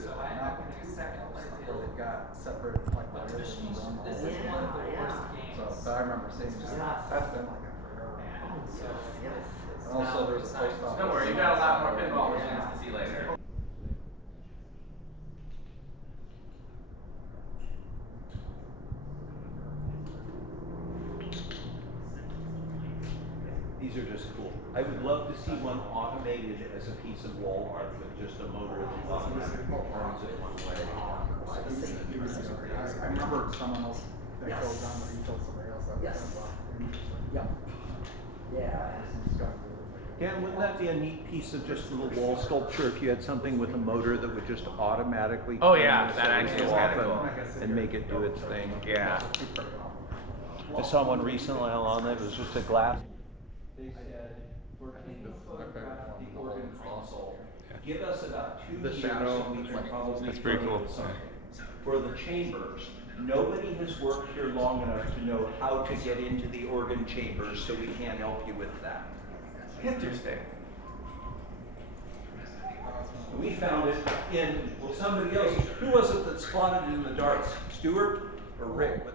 So I can do second place. Where they've got separate like But layers and this drum is rolls. one of the worst games. So, but I remember seeing that. That's been like that forever. So it's And also now there's a post office. Don't worry, you've got a lot more pinball machines to see later. These are just cool. I would love to see one automated as a piece of wall art with just a motor that automatically turns it one way. I remember someone else that goes on where he told somebody else that. Yep. Yeah. Dan, wouldn't that be a neat piece of just a little wall sculpture if you had something with a motor that would just automatically Oh, turn yeah, this that every actually so is kinda often and make it do its thing? Yeah. I saw one recently on that was just a glass. They said, we're taking a photograph of the organ console. Give us about 2 years and we can probably. That's pretty cool. For the chambers, nobody has worked here long enough to know how to get into the organ chambers, so we can't help you with that. Interesting. We found it in, well, somebody else. Who was it that spotted it in the dark? Stuart or Rick?